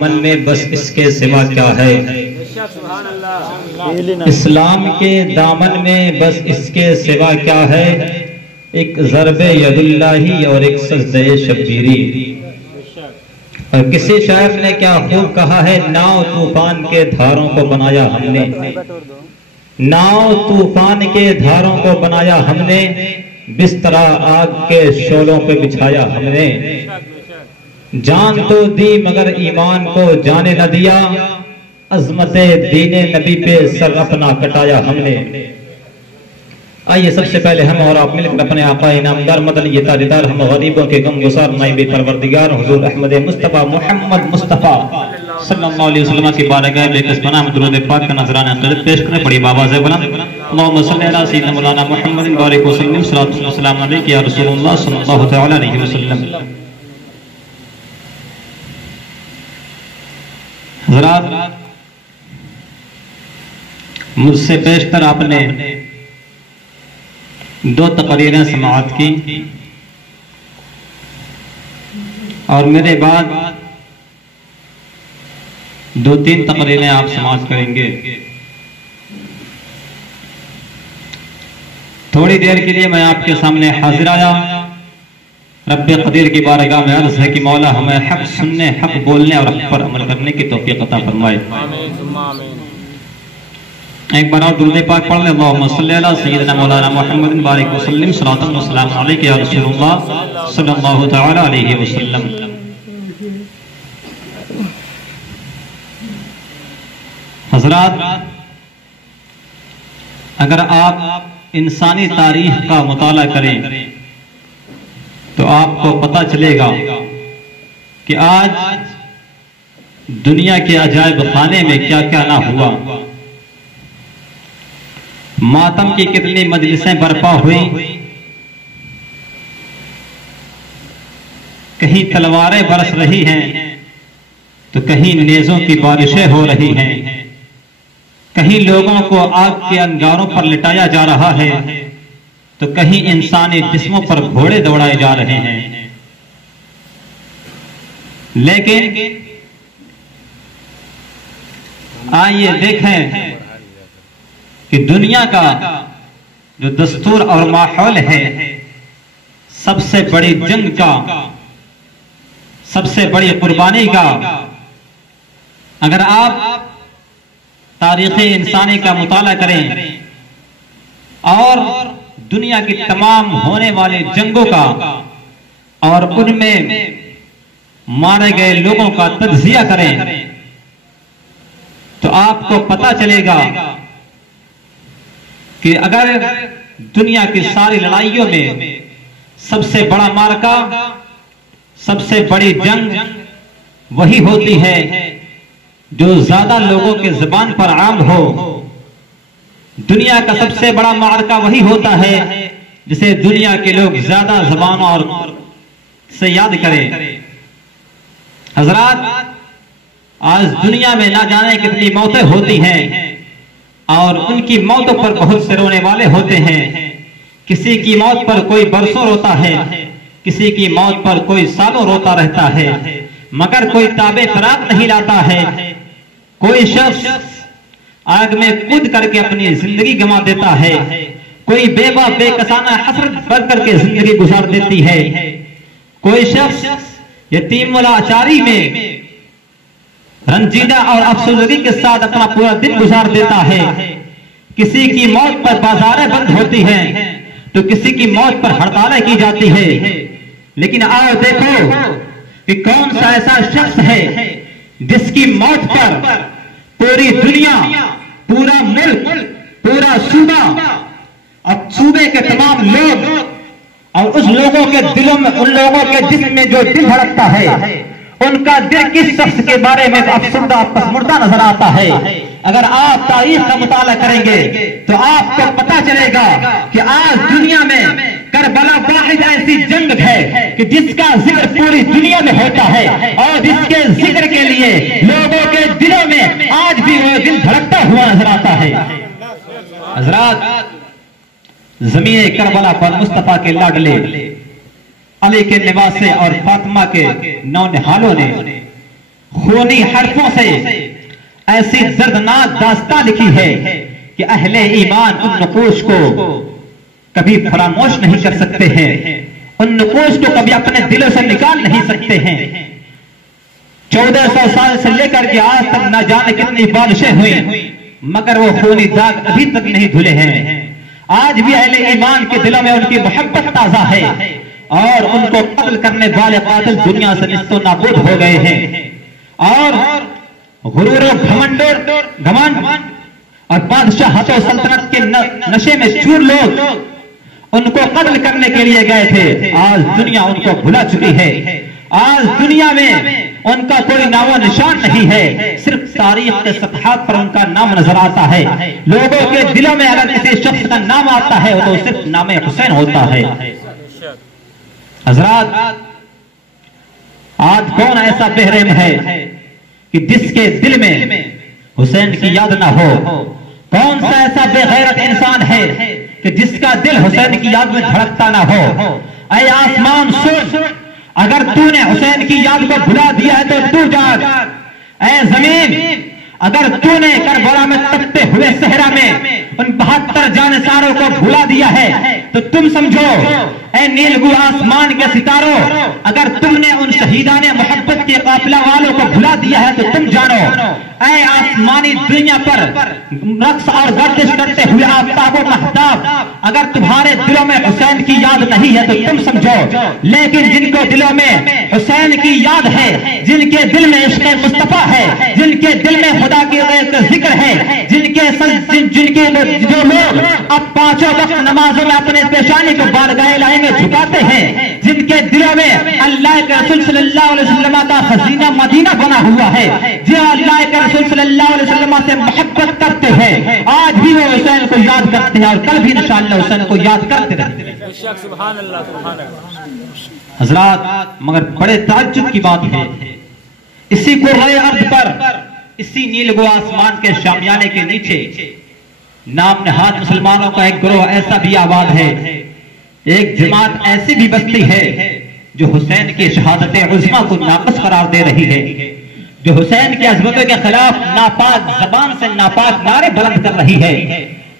من میں بس اس کے سوا کیا ہے؟ اسلام کے دامن میں بس اس کے سوا کیا ہے؟ ایک ضرب ید اللہ اور ایک سجدہ شبیری۔ اور کسی شاعر نے کیا خوب کہا ہے، ناؤ طوفان کے دھاروں کو بنایا ہم نے، ناؤ طوفان کے دھاروں کو بنایا ہم نے، بسترا آگ کے شعلوں پہ بچھایا ہم نے۔ جان تو دی مگر ایمان کو جانے نہ دیا، عظمت دین نبی پہ سر اپنا کٹایا ہم نے۔ آئیے سب سے پہلے ہم اور آپ مل کر اپنے آقا انعامدار مدنی تاجدار ہم غریبوں کے غم گسار نائب پروردگار حضور احمد مصطفیٰ محمد مصطفیٰ صلی اللہ علیہ وسلم کی بارگاہ بے کس پناہ درود پاک کا نذرانہ عقیدت پیش کریں۔ بڑی آواز بلند، اللہم صلی علی سیدنا مولانا محمد بارک وسلم، صلاۃ والسلام علیک یا رسول اللہ صلی اللہ تعالی علیہ وسلم۔ حضرات، مجھ سے پیشتر آپ نے 2 تقریریں سماعت کی اور میرے بعد 2-3 تقریریں آپ سماعت کریں گے۔ تھوڑی دیر کے لیے میں آپ کے سامنے حاضر آیا، رب قدیر کی بارگاہ میں عرض ہے کہ مولا ہمیں حق سننے، حق بولنے اور حق پر عمل کرنے کی توفیق عطا فرمائے۔ ایک بار اور درود پاک پڑھ لیں، اللہم صلی علی سیدنا مولانا محمد بارک وسلم، صلاۃ والسلام علیک یا رسول اللہ صلی اللہ تعالی علیہ وسلم۔ حضرات، اگر آپ انسانی تاریخ کا مطالعہ کریں تو آپ کو پتہ چلے گا کہ آج دنیا کے عجائب خانے میں کیا کیا نہ ہوا۔ ماتم کی کتنی مجلسیں برپا ہوئی، کہیں تلواریں برس رہی ہیں تو کہیں نیزوں کی بارشیں ہو رہی ہیں، کہیں لوگوں کو آگ کے انگاروں پر لٹایا جا رہا ہے تو کہیں انسانی جسموں پر گھوڑے دوڑائے جا رہے ہیں۔ لیکن آئیے دیکھیں کہ دنیا کا جو دستور اور ماحول ہے، سب سے بڑی جنگ کا، سب سے بڑی قربانی کا، اگر آپ تاریخ انسانی کا مطالعہ کریں اور دنیا کی تمام ہونے والے جنگوں کا اور ان میں مارے گئے لوگوں کا تجزیہ کریں تو آپ کو پتہ چلے گا کہ اگر دنیا کی ساری لڑائیوں میں سب سے بڑا معرکہ، سب سے بڑی جنگ وہی ہوتی ہے جو زیادہ لوگوں کے زبان پر عام ہو۔ دنیا کا سب سے بڑا معرکہ وہی ہوتا ہے جسے دنیا کے لوگ زیادہ زبانوں اور سے یاد کریں۔ حضرات، آج دنیا میں نہ جانے کتنی موتیں ہوتی ہیں اور ان کی موتوں پر بہت سے رونے والے ہوتے ہیں۔ کسی کی موت پر کوئی برسوں روتا ہے، کسی کی موت پر کوئی سالوں روتا رہتا ہے، مگر کوئی تابِ فراق نہیں لاتا ہے۔ کوئی شخص آگ میں کود کر کے اپنی زندگی گما دیتا ہے، کوئی بیوہ بے کسانہ حسرت بھر کر کے زندگی گزار دیتی ہے، کوئی شخص یتیم ولاچاری میں رنجیدہ اور افسردگی کے ساتھ اپنا پورا دن گزار دیتا ہے۔ کسی کی موت پر بازاریں بند ہوتی ہیں تو کسی کی موت پر ہڑتالیں کی جاتی ہے۔ لیکن آؤ دیکھو کہ کون سا ایسا شخص ہے جس کی موت پر پوری دنیا، پورا ملک، پورا صوبہ اور صوبے کے تمام لوگ اور اس لوگوں کے دلوں میں، ان لوگوں کے جسم میں جو دل دھڑکتا ہے، ان کا دل کس شخص کے بارے میں افسردہ پسمردہ نظر آتا ہے۔ اگر آپ تاریخ کا مطالعہ کریں گے تو آپ کو پتہ چلے گا کہ آج دنیا میں کربلا واحد ایسی جنگ ہے کہ جس کا ذکر پوری دنیا میں ہوتا ہے اور جس کے ذکر کے لیے لوگوں کے دلوں میں آج بھی وہ دل دھڑکتا ہوا نظر آتا ہے۔ حضرات، زمین کربلا پر مصطفیٰ کے لاڈلے علی کے نواسے اور فاطمہ کے نونہالوں نے خونی حرفوں سے ایسی دردناک داستان لکھی ہے کہ اہل ایمان ان نقوش کو کبھی فراموش نہیں کر سکتے ہیں، ان نقوش کو کبھی اپنے دلوں سے نکال نہیں سکتے ہیں۔ 1400 سال سے لے کر کے آج تک نہ جانے کتنی بارشیں ہوئی، مگر وہ خونی داغ ابھی تک نہیں دھلے ہیں۔ آج بھی اہل ایمان کے دلوں میں ان کی محبت تازہ ہے، اور ان کو قتل کرنے والے قاتل دنیا سے نیست و نابود ہو گئے ہیں، اور غرور و گھمنڈ اور بادشاہت و سلطنت کے نشے میں چور لوگ ان کو قتل کرنے کے لیے گئے تھے، آج دنیا ان کو بھلا چکی ہے۔ آج دنیا میں ان کا کوئی نام و نشان نہیں ہے، صرف تاریخ کے صفحات پر ان کا نام نظر آتا ہے۔ لوگوں کے دلوں میں اگر کسی شخص کا نام آتا ہے تو صرف نام حسین ہوتا ہے۔ حضرات، آج کون ایسا بے رحم ہے کہ جس کے دل میں حسین کی یاد نہ ہو؟ کون سا ایسا بے غیرت انسان ہے کہ جس کا دل حسین کی یاد میں دھڑکتا نہ ہو؟ اے آسمان سن، اگر تو نے حسین کی یاد کو بھلا دیا ہے تو جاگ۔ اے زمین، اگر تو نے کربلا میں تپتے ہوئے صحرا میں ان 72 جانثاروں کو بھلا دیا ہے تو تم سمجھو۔ اے نیلگو آسمان کے ستاروں، اگر تم نے ان شہیدان محبت کے قافلہ والوں کو بھلا دیا ہے تو تم جانو۔ اے آسمانی دنیا پر رقص اور گردش کرتے ہوئے آفتاب و مہتاب، اگر تمہارے دلوں میں حسین کی یاد نہیں ہے تو تم سمجھو۔ لیکن جن کو دلوں میں حسین کی یاد ہے، جن کے دل میں عشق مصطفیٰ ہے، جن کے دل میں خدا کی ذکر ہے، جن کے جو لوگ اب 5 وقت نمازوں میں اپنے پیشانی کو بارگاہ الہی میں جھکاتے ہیں، جن کے دلوں میں اللہ کے رسول صلی اللہ علیہ وسلم کا خزینہ مدینہ بنا ہوا ہے، جو اللہ کے رسول صلی اللہ علیہ وسلم سے محبت کرتے ہیں، آج بھی وہ حسین کو یاد کرتے ہیں اور کل بھی انشاءاللہ حسین کو یاد کرتے رہتے ہیں۔ سبحان اللہ، سبحان اللہ۔ حضرات، مگر بڑے تعجب کی بات ہے، اسی قرۂ ارض پر، اسی نیلگو آسمان کے شامیانے کے نیچے نام نہاد مسلمانوں کا ایک گروہ ایسا بھی آباد ہے، ایک جماعت ایسی بھی بستی ہے جو حسین کی شہادت عظمیٰ کو ناقص قرار دے رہی ہے، جو حسین کی عظمتوں کے خلاف ناپاک زبان سے ناپاک نعرے بلند کر رہی ہے،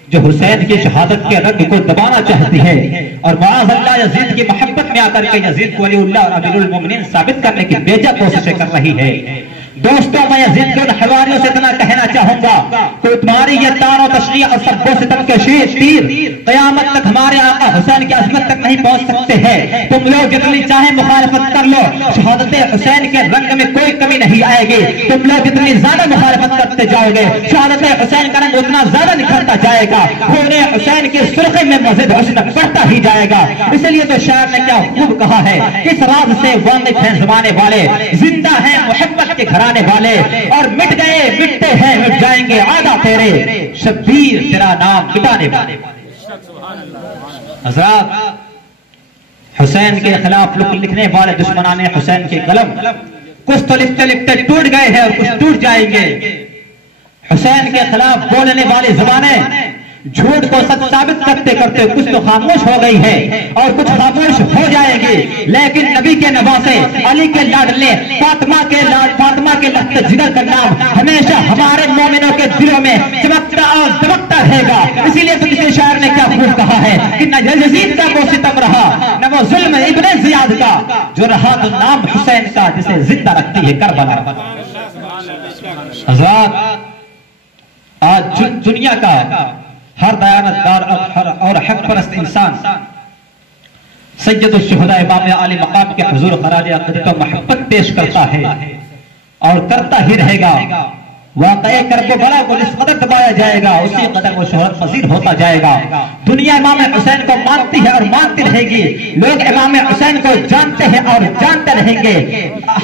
جو حسین کی شہادت کے رنگ کو دبانا چاہتی ہے، اور معاذ اللہ یزید کی محبت میں آ کر کے یزید کو ولی اللہ اور امیر المومنین ثابت کرنے کی بے جا کوششیں کر رہی ہے۔ دوستوں، میں یزید کے حواریوں سے اتنا کہنا چاہوں گا کہ تمہاری یہ تان و تشریح اور سب و ستم کے تیر قیامت تک ہمارے آقا حسین کی عظمت تک نہیں پہنچ سکتے ہیں۔ تم لوگ جتنی چاہیں مخالفت کر لو، شہادت حسین کے رنگ میں کوئی کمی نہیں آئے گی۔ تم لوگ جتنی زیادہ مخالفت کرتے جاؤ گے، شہادت حسین کا رنگ اتنا زیادہ نکھرتا جائے گا، خون حسین کی سرخی میں مزید حسن بڑھتا ہی جائے گا۔ اس لیے تو شاعر نے کیا خوب کہا ہے، اس راز سے واقف ہیں زمانے والے، زندہ ہیں محبت کے گھرانے والے، اور مٹ گئے مٹتے ہیں مٹ جائیں گے آدھا تیرے، شبیر تیرا نام مٹانے والے۔ حضرات، حسین کے خلاف لکھنے والے دشمنان حسین کے قلم کچھ تو لکھتے لکھتے ٹوٹ گئے ہیں اور کچھ ٹوٹ جائیں گے۔ حسین کے خلاف بولنے والی زبانیں جھوٹ کو سچ ثابت کرتے کرتے کچھ تو خاموش ہو گئی ہے اور کچھ خاموش ہو جائے گی، لیکن نبی کے نواسے، علی کے لاڈلے، فاطمہ کے لخت جگر کا نام ہمیشہ ہمارے مومنوں کے دلوں میں چمکتا اور دمکتا رہے گا۔ اسی لیے تو کسی شاعر نے کیا خوب کہا ہے کہ نہ یزید کا وہ ستم رہا، نہ وہ ظلم ابن زیاد کا، جو رہا تو نام حسین کا جسے زندہ رکھتی ہے کربلا۔ حضرات، آج دنیا کا ہر دیانتدار اور حق پرست انسان سید الشہداء امام عالی مقام کے حضور خراج عقیدت و محبت پیش کرتا ہے اور کرتا ہی رہے گا۔ واقعہ کرب و بلا کو جس قدر دبایا جائے گا اسی قدر وہ شہرت پذیر ہوتا جائے گا۔ دنیا امام حسین کو مانتی ہے اور مانتی رہے گی، لوگ امام حسین کو جانتے ہیں اور جانتے رہیں گے۔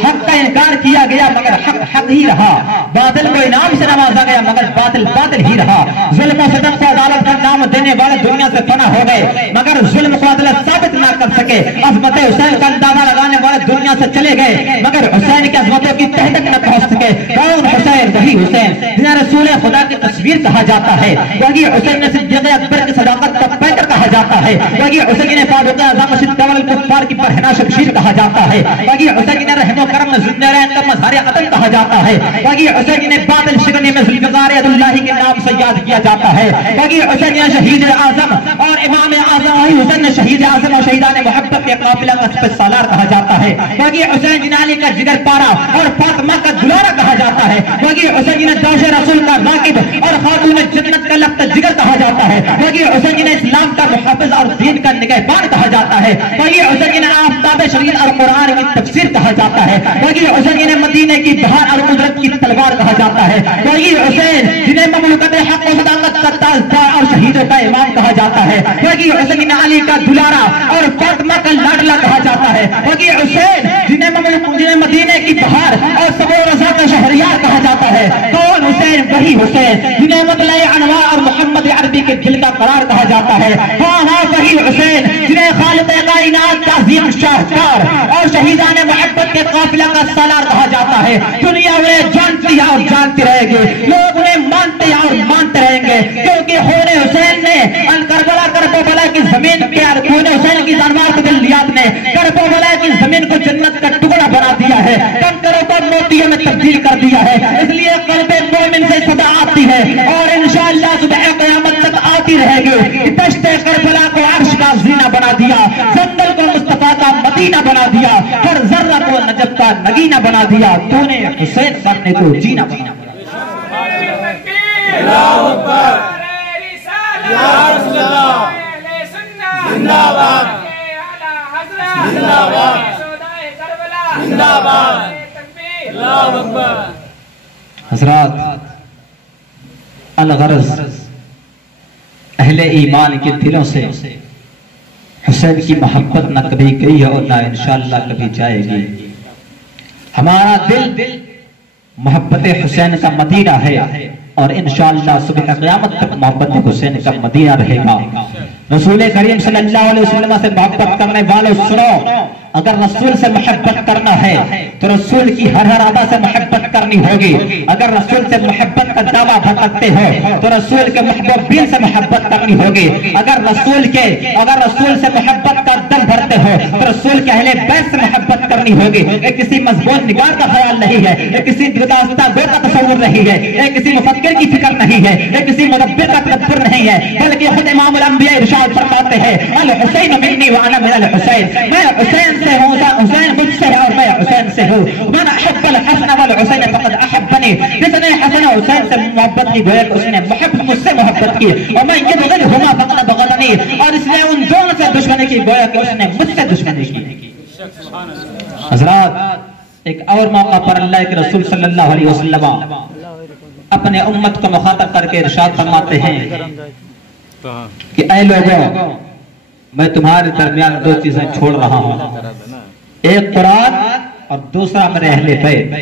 حق کا انکار کیا گیا مگر حق حق ہی رہا، باطل کو انعام سے نوازا گیا مگر باطل باطل ہی رہا۔ ظلم و ستم کو عدالت کا نام دینے والے دنیا سے فنا ہو گئے مگر ظلم کو عدالت ثابت نہ کر سکے۔ عظمت حسین کا اندازہ لگانے والے دنیا سے چلے گئے مگر حسین کی عظمتوں کی تہ تک نہ پہنچ سکے۔ کون حسین؟ وہی حسین جنہیں رسول خدا کی تصویر کہا جاتا ہے، وہی حسین نے صدیق اکبر کی صداقت کا پیکر کہا جاتا ہے، باقی حسین فاروق اعظم شدہ الکفار کی پرہنا شمشیر کہا جاتا ہے، باقی حسین رحم و کرم ذوالنورین کا مظہر عدل کہا جاتا ہے، باقی حسین باطل شکنی میں ذوالفقار عدللہ کے نام سے یاد کیا جاتا ہے، باقی حسین شہید اعظم اور امام اعظم حسین شہید اعظم اور شہیدان محبت کے قافلہ کا سپہ سالار کہا جاتا ہے، باقی حسین جن علی کا جگر پارا اور فاطمہ کا دلارا کہا جاتا ہے، باقی حسین جن داش رسول کا راکب اور خاتون جنت کا لخت جگر کہا جاتا ہے، باقی حسین جن اسلام کا محافظ اور دین کا نگہبان کہا جاتا ہے، باقی حسین جن آفتاب شریعت اور قرآن کی تفسیر کہا جاتا ہے، باقی حسین جن مدینے کی بہار اور قدرت کی تلوار کہا جاتا ہے، باقی حسین جنہیں مملکت حق و صداقت کا تاجدار اور شہیدوں کا امام کہا جاتا ہے، باقی حسین جن علی کا دلارا اور فاطمہ کا لاڈلا کہا جاتا ہے، باقی حسین جنہیں مدینے کی بہار اور سب و رضا کا شہریار کہا جاتا ہے، کون حسین؟ وہی حسین جنہیں مطلع انوار اور محمد عربی کے دل کا قرار کہا جاتا ہے، ہاں ہاں وہی حسین جنہیں خالق کائنات کا عظیم شاہکار اور شہیدان محبت کے قافلہ کا سالار کہا جاتا ہے، دنیا انہیں جانتی ہے اور جانتی رہے گی، لوگ انہیں مانتے ہیں اور مانتے رہیں گے، کیونکہ خون حسین نے کربلا کی زمین کے خون حسین کی انوار تجلیات نے کربلا کی زمین کو جنت کا ٹکڑا بنا دیا ہے، کنکروں کو موتیوں میں تبدیل کر دیا ہے، اس لیے قلب مومن سے صدا آتی ہے اور انشاءاللہ صبح قیامت تک آتی رہے گی۔ دشت کربلا کو عرش کا زینہ بنا دیا، جنگل کو مصطفیٰ کا مدینہ بنا دیا، ہر ذرہ کو نجف کا نگینہ بنا دیا، تو نے حسین بننے کو جینا بنا دیا۔ اللہ اکبر، یا رسول اللہ، زندہ باد، زندہ باد، زندہ باد، اللہ اکبر۔ حضرات، الغرض اہل ایمان کے دلوں سے حسین کی محبت نہ کبھی گئی ہے اور نہ انشاءاللہ کبھی جائے گی۔ ہمارا دل محبت حسین کا مدینہ ہے اور انشاءاللہ صبح قیامت تک محبت حسین کا مدینہ رہے گا۔ رسول کریم صلی اللہ علیہ وسلم سے محبت کرنے والوں سنو، اگر رسول سے محبت کرنا ہے تو رسول کی ہر ادا سے محبت کرنی ہوگی، اگر رسول سے محبت کا دعویٰ بھرتے ہو تو رسول کے محبوبین سے محبت کرنی ہوگی، اگر رسول سے محبت کا دل بھرتے ہو تو رسول کے اہل بیت سے محبت کرنی ہوگی۔ یہ کسی مضمون نگار کا خیال نہیں ہے، یہ کسی داستہ گو کا تصور نہیں ہے، یہ کسی مفکر کی فکر نہیں ہے، یہ کسی مدبر کا تدبر نہیں ہے، بلکہ خود امام الانبیاء ارشاد فرماتے ہیں الحسین منی وانا من الحسین، میں حسین سے ہوں، حسین مجھ سے ہے اور میں حسین سے ہوں، من احب الحسن والحسین فقد احبنی، جس نے حسن و حسین سے محبت کی گویا کہ اس نے مجھ سے محبت کی، اور میں یبغضہما فقد بغضنی، اور اس نے ان دونوں سے دشمنی کی گویا کہ اس نے مجھ سے دشمنی کی۔ حضرات، ایک اور موقع پر اللہ کے رسول صلی اللہ علیہ وسلم اپنے امت کو مخاطب کر کے ارشاد فرماتے ہیں کہ اے لوگوں، میں تمہارے درمیان دو چیزیں چھوڑ رہا ہوں، ایک قرآن اور دوسرا میرے اہل بیت،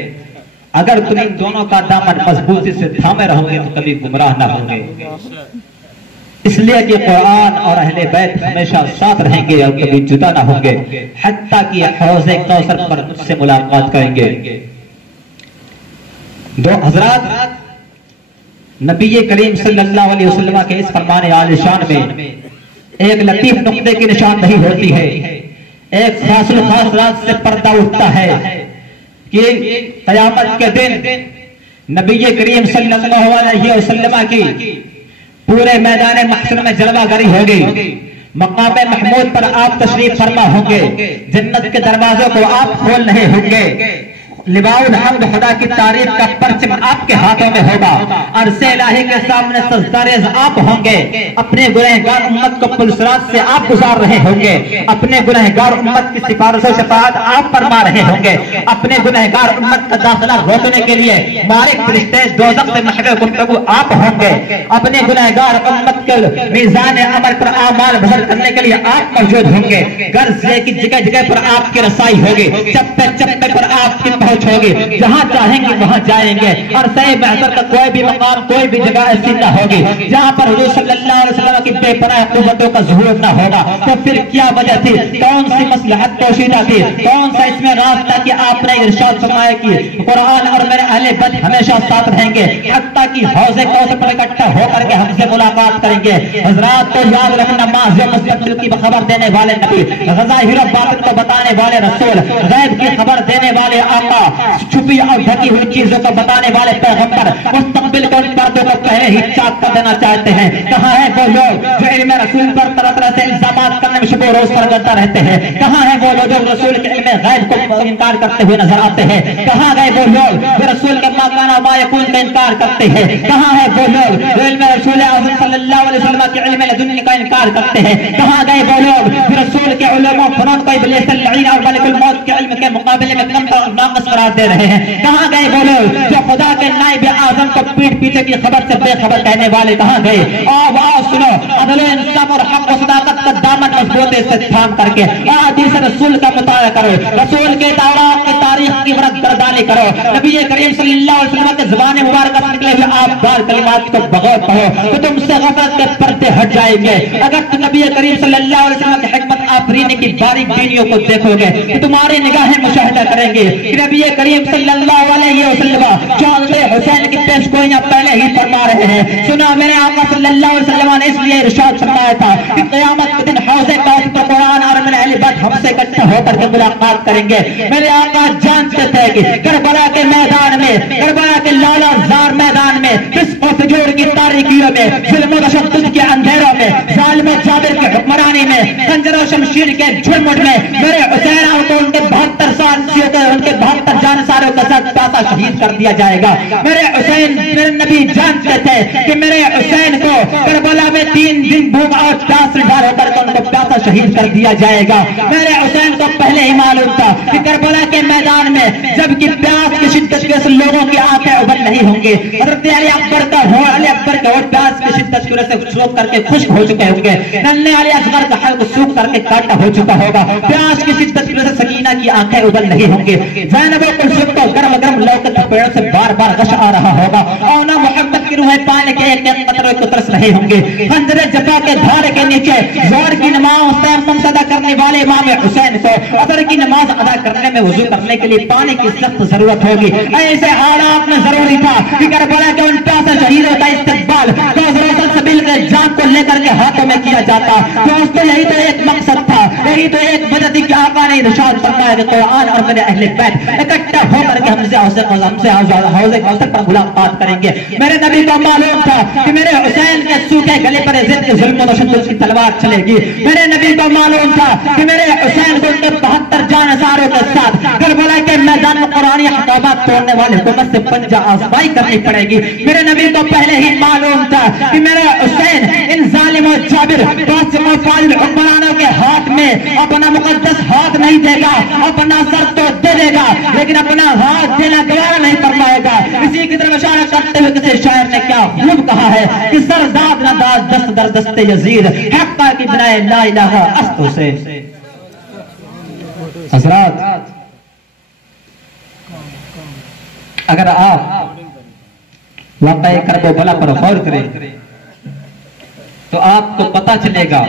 اگر تم ان دونوں کا دامن مضبوطی سے تھامے رہو گے تو کبھی گمراہ نہ ہوگے، اس لیے کہ قرآن اور اہل بیت ہمیشہ ساتھ رہیں گے اور کبھی جدا نہ ہوں گے، حتیٰ کہ حوض کوثر پر مجھ سے ملاقات کریں گے۔ دو حضرات، نبی کریم صلی اللہ علیہ وسلم کے اس فرمان عالی شان میں ایک لطیف نقطے کی نشاندہی ہوتی ہے، ایک خاص الخاص رات سے پردہ اٹھتا ہے کہ قیامت کے دن نبی کریم صلی اللہ علیہ وسلم کی پورے میدان محشر میں جلوہ گری ہوگی، مقام محمود پر آپ تشریف فرما ہوں گے، جنت کے دروازوں کو آپ کھول رہے ہوں گے، لواء الحمد خدا کی تعریف کا پرچم آپ کے ہاتھوں میں ہوگا، عرش الہی کے سامنے سجدہ آپ ہوں گے، اپنے گنہگار امت کو پلسرات سے آپ گزار رہے ہوں گے، اپنے گنہگار امت کی سفارش و شفاعت آپ فرما رہے ہوں گے، اپنے گنہگار امت کا داخلہ روکنے کے لیے مالک فرشتے دوزخ سے محو گفتگو آپ ہوں گے، اپنے گنہگار امت کے میزان عمل پر اعمال بھر کرنے کے لیے آپ موجود ہوں گے، غرض یہ کہ جگہ جگہ پر آپ کی رسائی ہوگی، چپے چپے پر آپ کی ہوگی، جہاں چاہیں گے وہاں جائیں گے، اور صحیح محضر کا کوئی بھی مقام کوئی بھی جگہ ایسی نہ ہوگی جہاں پر حضور صلی اللہ علیہ وسلم کی بے پناہ قوتوں کا ظہور نہ ہوگا، تو پھر کیا وجہ تھی، کون سی مصلحت پوشیدہ تھی، کون سا اس میں راستہ کہ آپ نے ارشاد فرمایا کہ قرآن اور میرے اہل بیت ہمیشہ ساتھ رہیں گے، حتیٰ کہ حوض کوثر پر اکٹھا ہو کر کے ہم سے ملاقات کریں گے. حضرات تو یاد رکھنا ماضی و مستقبل کی خبر دینے والے نبی, غظاہر و باطن کو بتانے والے رسول, غیب کی خبر دینے والے آقا, چھپی اور ڈھکی ہوئی چیزوں کو بتانے والے پیغمبر, مستقبل کو ان پردوں کو پہلے ہی چاک کر دینا چاہتے ہیں. کہاں ہے وہ لوگ جو علم رسول پر طرح طرح سے الزامات کرنے میں شب و روز سرگردہ رہتے ہیں؟ کہاں ہے وہ لوگ جو رسول کے علم غیب کو انکار کرتے ہوئے نظر آتے ہیں؟ کہاں گئے وہ لوگ جو رسول کے ما کان و ما یکون کا انکار کرتے ہیں؟ کہاں ہے وہ لوگ جو علم رسول اعظم صلی اللہ علیہ وسلم کے علم لدنی کا انکار کرتے ہیں؟ کہاں گئے وہ لوگ جو رسول کے علوم و فنون کو ابلیس اللعین اور ملک الموت کے علم کے مقابلے میں کم اور ناقص قرار دے رہے ہیں؟ کہاں گئے وہ لوگ جو خدا کے نائب اعظم کو پیٹ پیچھے کی خبر سے بے خبر کہنے والے؟ کہاں گئے؟ آؤ سنو, عدل و انصاف اور حق و صداقت کا دامن مضبوطی سے تھام کر کے حدیث رسول کا مطالعہ کرو, رسول کے دعوات کی تاریخ کی ورق گردانی کرو, نبی کریم صلی اللہ علیہ وسلم کے زبان مبارکہ سے نکلے ہوئے آپ دار کلمات کو بغور پڑھو تو تم سے غفلت کے پردے ہٹ جائیں گے. اگر تم نبی کریم صلی اللہ علیہ وسلم کی حکمت آفرینے کی باریک بینیوں کو دیکھو گے تو تمہاری نگاہیں مشاہدہ کریں گے کہ نبی کریم صلی اللہ علیہ وسلم جو حسین کی پیش گوئیاں پہلے ہی فرما رہے ہیں. سنا میرے آقا صلی اللہ علیہ وسلم نے اس لیے ارشاد فرمایا تھا کہ قیامت کے دن حوض کوثر قرآن اور من اہل بیت ہم سے اکٹھے ہو کر کے ملاقات کریں گے. میرے آقا جانتے تھے کہ کربلا کے میدان میں, کربلا کے لالا زار میدان میں, فسق و فجور کی تاریکیوں میں, ظلم و تشدد کے اندھیروں میں, ظالم و جابر کی حکمرانی میں, خنجر و شمشیر کے جھرمٹ میں میرے حسین کو ان کے 72 ساتھیوں کے, ان کے 72 جانساروں کے ساتھ پیاسا شہید کر دیا جائے گا. میرے حسین, میرے نبی جانتے تھے کہ میرے حسین کو کربلا میں 3 دن بھوک اور پیاس ڈھال ہو کر ان کو پیاسا شہید کر دیا جائے گا. میرے حسین کو پہلے ہی معلوم تھا کہ کربلا کے میدان میں جب کہ پیاس کی شدت سے لوگوں کی آنکھیں ابل نہیں ہوں گے, حضرت علی اکبر کا ہونٹ پیاس کی شدت سے سوکھ کر کے خشک ہو چکے ہوں گے, ننھے علی اصغر کا حلق سوکھ کر کے کاٹا ہو چکا ہوگا, پیاس کی شدت سے سکینہ کی آنکھیں ابل نہیں ہوں گے, زینب و کلثوم کو گرم گرم لو کے تھپیڑوں سے بار بار غش آ رہا ہوگا, اور نہ محبت کی روحیں پانے کے ایک ایک قطرے کو ترس رہے ہوں گے. خنجر جفا کے دھارے کے نیچے زور کی نماز تیمم ادا کرنے والے امام حسین کو عصر کی نماز ادا کرنے میں وضو کرنے کے لیے پانی کی سخت ضرورت ہوگی. ایسے حالات میں ضروری تھا کہ کربلا کے ان پیاسے شہیدوں کا استقبال سبیل کے جان کو لے کر کے ہاتھوں میں کیا جاتا. دوستو یہی تو ایک مقصد تھا, یہی تو ایک وجہ تھی کہ آقا نے ارشاد فرمایا کہ قرآن اور میرے اہل بیت اکٹھا ہو کر کے ہم سے حوض کوثر پر ملاقات کریں گے. میرے نبی کو معلوم تھا کہ میرے حسین کے سوکھے گلے پر ضد ظلم و تشدد کی تلوار چلے گی. میرے نبی کو معلوم تھا کہ میرے حسین کو ان کے 72 جانساروں کے ساتھ کربلا کے میدان میں قرآنی احکامات توڑنے والے حکومت سے پنجہ آزمائی کرنی پڑے گی. میرے نبی کو پہلے ہی معلوم تھا کہ میرا حسین ان ظالم و جابر فاسق و فاجر حکمرانوں کے ہاتھ میں اپنا مقدس ہاتھ نہیں دے گا, اپنا سر تو دے دے گا لیکن اپنا ہاتھ دینا گوارا نہیں فرمائے گا. اسی کی طرف اشارہ کرتے ہوئے کسی شاعر نے کیا خوب کہا ہے کہ سر داد نہ داد دست در دست یزید حقہ کی بنائے لا الہ استو سے. حضرات اگر آپ واقع کرب و بلا پر غور کریں تو آپ کو پتا چلے گا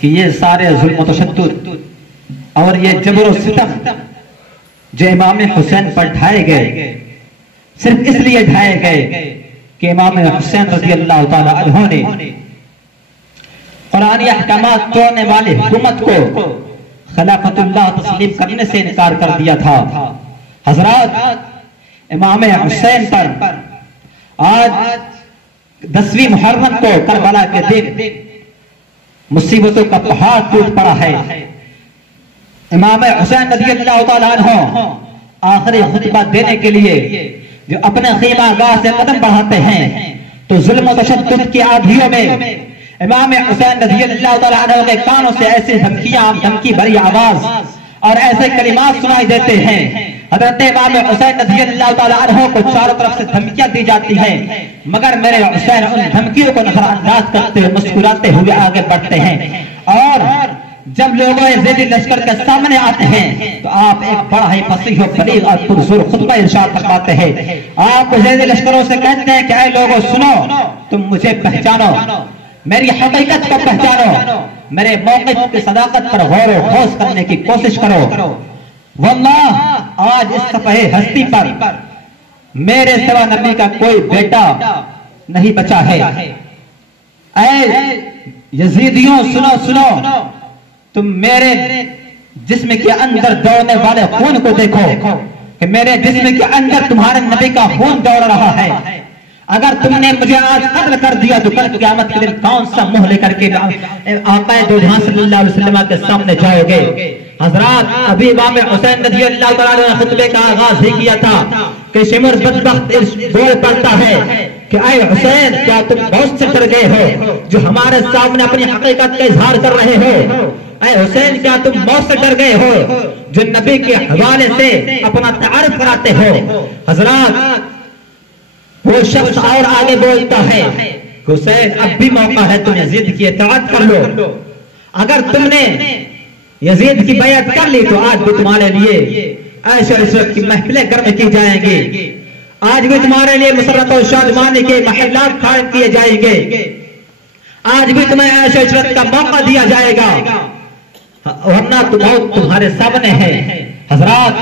کہ یہ سارے ظلم و تشدد اور یہ جبر و ستم جو امام حسین پر ڈھائے گئے صرف اس لیے ڈھائے گئے کہ امام حسین رضی اللہ تعالی عنہ نے قرآنی احکامات توڑنے والے حکومت کو خلافت اللہ تسلیم کرنے سے انکار کر دیا تھا. حضرات امام حسین پر آج 10ویں محرم کو کربلا کے دن مصیبتوں کا پہاڑ ٹوٹ پڑا ہے. امام حسین رضی اللہ تعالیٰ عنہ آخری خطبہ دینے کے لیے جو اپنے خیمہ گاہ سے قدم بڑھاتے ہیں تو ظلم و تشدد کی آندھیوں میں امام حسین رضی اللہ تعالیٰ عنہ کے کانوں سے ایسی دھمکی بھری آواز اور ایسے کلمات سنائی دیتے ہیں. حضرت امام حسین رضی اللہ تعالیٰ عنہ کو چاروں طرف سے دھمکیاں دی جاتی ہیں مگر میرے حسین ان دھمکیوں کو نظر انداز کرتے ہوئے مسکراتے ہوئے آگے بڑھتے ہیں. اور جب لوگ زیدی لشکر کے سامنے آتے ہیں تو آپ ایک بڑا ہی فصیح و بلیغ اور پرزور خطبہ ارشاد فرماتے ہیں. آپ زیدی لشکروں سے کہتے ہیں کہ اے لوگوں سنو, تم مجھے پہچانو, میری حقیقت کو پہچانو, میرے موقف کی صداقت پر غور و خوض کرنے کی کوشش کرو. واللہ آج اس صفحے ہستی پر میرے سوا نبی کا کوئی بیٹا نہیں بچا ہے۔ اے یزیدیوں سنو سنو، تم میرے جسم کے اندر دوڑنے والے خون کو دیکھو کہ میرے جسم کے اندر تمہارے نبی کا خون دوڑ رہا ہے۔ اگر تم نے مجھے آج قتل کر دیا تو کل قیامت کے دن کون سا منہ لے کر کے آقا دو جہاں صلی اللہ علیہ وسلم کے سامنے جاؤ گے؟ حضرات، ابھی امام حسین رضی اللہ تعالیٰ نے خطبے کا آغاز ہی کیا تھا کہ شمر بدبخت بول پڑتا ہے کہ اے حسین، کیا تم بہت سے ڈر گئے ہو جو ہمارے سامنے اپنی حقیقت کا اظہار کر رہے ہو؟ اے حسین، کیا تم موت سے ڈر گئے ہو جو نبی کے حوالے سے اپنا تعارف کراتے ہو؟ حضرات، وہ شخص اور آگے بولتا ہے حسین، اب بھی موقع ہے، تم یزید کی اطاعت کر لو۔ اگر تم نے یزید کی بیعت کر لی تو آج بھی تمہارے لیے عیش و عشرت کی محفلیں گرم کی جائیں گی، آج بھی تمہارے لیے مسرت و شادمانی کے محلات قائم کیے جائیں گے، آج بھی تمہیں عیش و عشرت کا موقع دیا جائے گا، ورنہ موت تمہارے سامنے ہے۔ حضرات،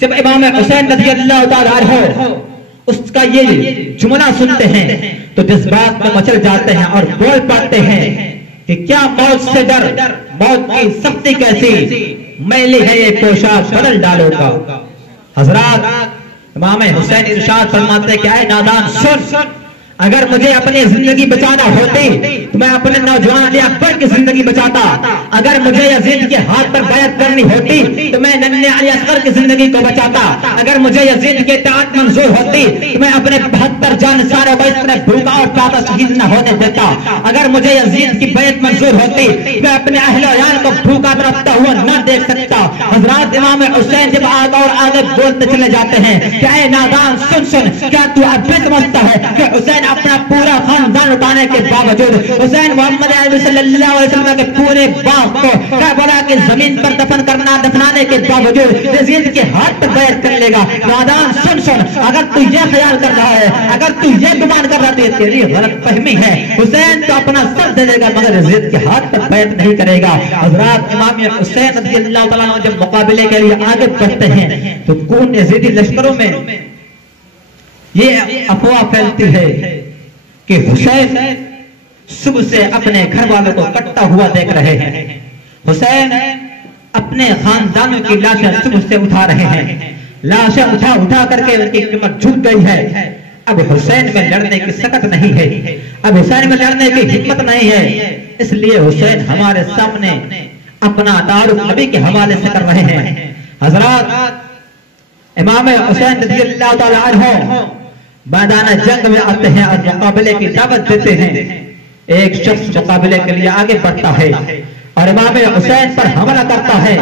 جب امام حسین رضی اللہ تعالیٰ عنہ اس کا یہ جملہ سنتے ہیں تو جذبات میں مچل جاتے ہیں اور بول پڑتے ہیں کہ کیا موت سے ڈر، موت کی سختی کیسی، میلی ہے یہ پوشاک بدل ڈالو گا۔ حضرات، امام حسین ارشاد فرماتے ہیں کہ اے نادان سن، اگر مجھے اپنی زندگی بچانا ہوتی تو میں اپنے نوجوان علی اکبر کی زندگی بچاتا، اگر مجھے یزید کے ہاتھ پر بیعت کرنی ہوتی تو میں ننھے علی اصغر کی زندگی کو بچاتا، اگر مجھے یزید کی اطاعت منظور ہوتی تو میں اپنے 72 جانثاروں کو اس طرح بھوکا اور پیاسا شہید نہ ہونے دیتا، اگر مجھے یزید کی بیعت منظور ہوتی میں اپنے اہل و عیال کو بھوکا تڑپتا ہوا نہ دیکھ سکتا۔ حضرات، امام حسین جب آگے اور آگے بولتے چلے جاتے ہیں کہ اے نادان سن سن، کیا تو اب بھی سمجھتا ہے کہ حسین اپنا پورا خاندان اٹھانے کے باوجود، حسین محمد علیہ صلی اللہ علیہ وسلم کے پورے باغ کو کربلا کی زمین پر دفنانے کے باوجود یزید کے ہاتھ پر بیعت کر لے گا؟ نادان سن سن، اگر تو یہ خیال کر رہا ہے، اگر تو یہ گمان کر رہا ہے تو یہ تیری غلط فہمی ہے۔ حسین تو اپنا سر دے دے گا مگر یزید کے ہاتھ پر بیعت نہیں کرے گا۔ حضرات، امام حسین رضی اللہ تعالیٰ عنہ جب مقابلے کے لیے آگے بڑھتے ہیں تو کون یزیدی لشکروں میں یہ افواہ پھیلتی ہے کہ حسین صبح سے اپنے گھر والوں کو کٹتا ہوا دیکھ رہے ہیں، حسین اپنے خاندانوں کی لاشیں صبح سے اٹھا رہے ہیں، لاشیں اٹھا کر کے ان کی قیمت جھک گئی ہے، اب حسین میں لڑنے کی سکت نہیں ہے، اب حسین میں لڑنے کی ہمت نہیں ہے، اس لیے حسین ہمارے سامنے اپنا تعارف نبی کے حوالے سے کر رہے ہیں۔ حضرات، امام حسین رضی اللہ تعالیٰ عنہ میدان جنگ میں آتے ہیں اور مقابلے کی دعوت دیتے ہیں۔ ایک شخص مقابلے کے لیے آگے بڑھتا ہے اور امام حسین پر حملہ کرتا ہے،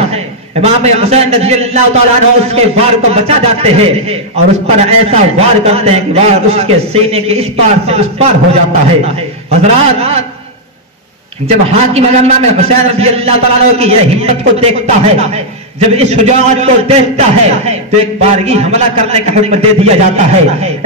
امام حسین رضی اللہ تعالیٰ عنہ اس کے وار کو بچا جاتے ہیں اور اس پر ایسا وار کرتے ہیں کہ وار اس کے سینے کے اس پار سے اس پار ہو جاتا ہے۔ حضرات، جب حاکم امام حسین رضی اللہ تعالیٰ عنہ کی یہ ہمت کو دیکھتا ہے، جب اس شجاعت کو دیکھتا ہے تو ایک بارگی حملہ کرنے کا حکم دے دیا جاتا ہے،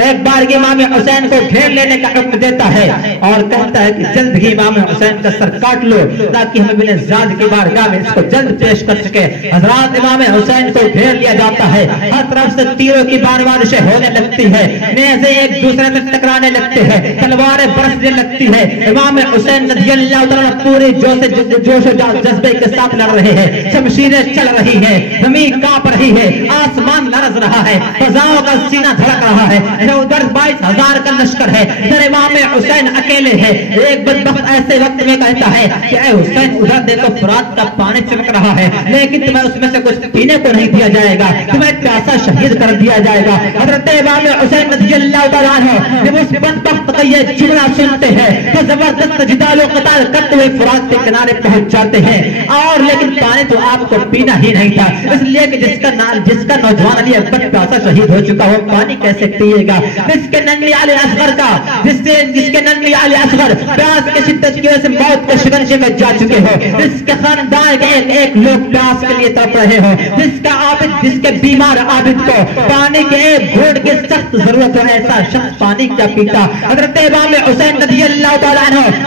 ایک بارگی امام حسین کو گھیر لینے کا حکم دیتا ہے اور کہتا ہے کہ جلد ہی امام حسین کا سر کاٹ لو تاکہ ہم ابن زاد کی بارگاہ میں اس کو جلد پیش کر سکے۔ حضرات، امام حسین کو گھیر لیا جاتا ہے، ہر طرف سے تیروں کی بارشیں ہونے لگتی ہے، نیزے ایک دوسرے سے ٹکرانے لگتے ہیں، تلواریں برسنے لگتی ہے، امام حسین رضی اللہ تعالیٰ پورے جوش و جذبے کے ساتھ لڑ رہے ہیں، شمشیریں چل رہی ہے، زمین کانپ رہی ہے، آسمان لرز رہا ہے، فضاؤں کا سینہ دھڑک رہا ہے، ادھر 22,000 کا لشکر ہے، ادھر امام حسین اکیلے ہے۔ ایک بدبخت ایسے وقت میں کہتا ہے کہ اے حسین، ادھر دیکھو فرات کا پانی چمک رہا ہے لیکن تمہیں اس میں سے کچھ پینے کو نہیں دیا جائے گا، تمہیں پیاسا شہید کر دیا جائے گا۔ حضرت امام حسین رضی اللہ تعالیٰ عنہ جب اس بدبخت کا یہ جملہ سنتے ہیں تو زبردست جدال و قتال کرتے ہوئے فرات کے کنارے پہنچ جاتے ہیں، اور لیکن پانی تو آپ کو پینا ہی نہیں تھا، اس لیے کہ جس کا نوجوان علی اکبر پیاسا شہید ہو چکا ہو پانی کیسے پیے گا؟ جس کے ننھے علی اصغر پیاس کی شدت کی وجہ سے موت کے شکنجے میں جا چکے ہو، جس کے خاندان کے ایک لوگ پیاس کے لیے تڑپ رہے ہو، جس کے بیمار عابد کو پانی کے ایک گھونٹ کی سخت ضرورت ہو، ایسا شخص پانی کیا پیتا؟ حضرت امام حسین رضی اللہ تعالیٰ عنہ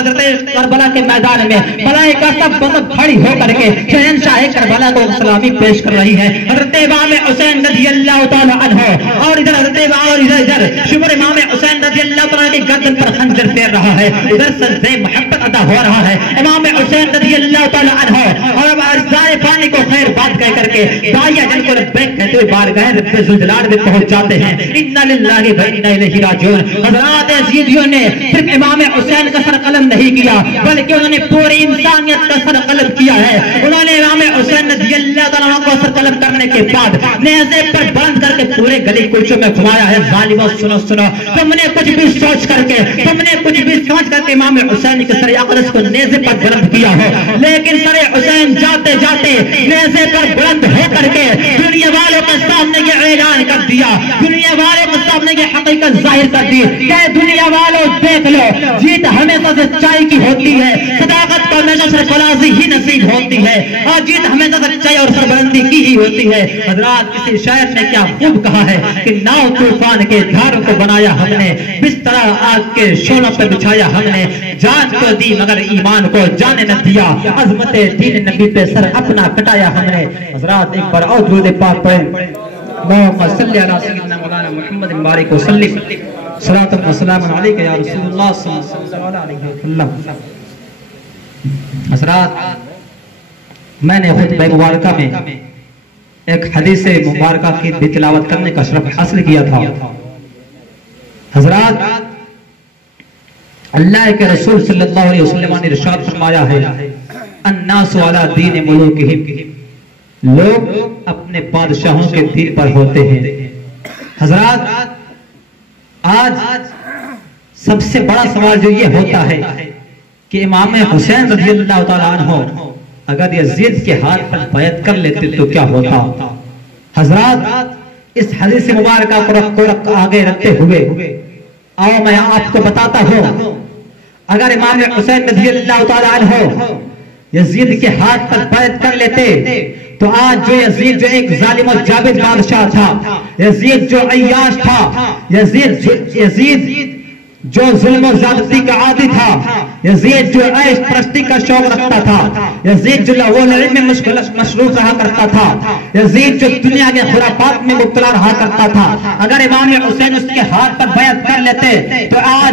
حضرت کربلا کے میدان میں ملائکہ سب بسب کھڑی ہو کر کے شہنشاہ کربلا کو سلامی پیش کر رہی ہے. حضرت امام حسین رضی اللہ تعالی عنہ اور ادھر حضرت ادھر شمر امام حسین رضی اللہ تعالی کی گردن پر خنجر پھیر رہا ہے. ادھر سجدہ محبت ادا ہو رہا ہے. امام حسین رضی اللہ تعالی عنہ اور ارزائے پانی کو خیر بات کہہ کر کے داعیہ جن کو لبیک کہتے ہوئے بارگاہ رب ذوالجلال میں پہنچ جاتے ہیں. انا للہ و انا الیہ راجعون. حضرات یزیدیوں نے صرف امام حسین کا سر قلم نہیں کیا بلکہ انہوں نے پوری انسانیت کا سر قلم کیا ہے. انہوں نے امام حسین رضی اللہ تعالیٰ عنہ کو سر قلم کرنے کے بعد نیزے پر بند کر کے پورے گلی کوچوں میں گھمایا ہے. ظالموں سنو سنو, تم نے کچھ بھی سوچ کر کے امام حسین کے سر اقدس کو نیزے پر بلند کیا ہو, لیکن سر حسین جاتے جاتے نیزے پر بلند ہو کر کے دنیا والوں کے سامنے یہ اعلان کر دیا, دنیا والوں کے سامنے یہ حقیقت ظاہر کر دی کہ دنیا والوں دیکھ لو, جیت ہمیشہ سچائی کی ہوتی ہے, صداقت کو ہمیشہ سرفرازی ہی نصیب ہوتی ہے, اور جیت ہمیشہ سچائی اور سربلندی کی ہی ہوتی ہے. حضرات کسی شاعر نے کیا خوب کہا ہے کہ ناؤ طوفان کے دھاروں کو بنایا ہم نے, بستر آگ کے شعلوں پہ بچھایا ہم نے, جان کو دی مگر ایمان کو جانے نہ دیا, عظمت دین نبی پہ سر اپنا کٹایا ہم نے. حضرات ایک بار اور درود پاک پڑھیں. اللہم صلی علی سیدنا مولانا محمد مبارک وسلم صلاۃ و سلام علیک یا رسول اللہ صلی اللہ علیہ وسلم. حضرات میں نے خطبہ مبارکہ میں ایک حدیث مبارکہ کی بھی تلاوت کرنے کا شرف حاصل کیا تھا. حضرات اللہ کے رسول صلی اللہ علیہ وسلم نے ارشاد فرمایا ہے الناس علی دین ملوکہم, لوگ اپنے بادشاہوں کے دین پر ہوتے ہیں. حضرات آج سب سے بڑا سوال جو یہ ہوتا ہے کہ امام حسین رضی اللہ تعالیٰ عنہ اگر یزید کے ہاتھ پر بیعت کر لیتے تو کیا ہوتا. حضرات اس حدیث مبارکہ کو آگے رکھتے ہوئے آؤ میں آپ کو بتاتا ہوں, اگر امام حسین رضی اللہ تعالیٰ عنہ یزید کے ہاتھ پر بیعت کر لیتے تو آج جو یزید جو ایک ظالم و جابر بادشاہ تھا, یزید جو عیاش تھا, یزید جو ظلم و زیادتی کا عادی تھا, یزید جو عیش پرستی کا شوق رکھتا تھا, یزید جو لہو و لعب میں مصروف رہا کرتا تھا, یزید جو دنیا کے خرافات میں مبتلا رہا کرتا تھا, اگر امام حسین اس کے ہاتھ پر بیعت کر لیتے تو آج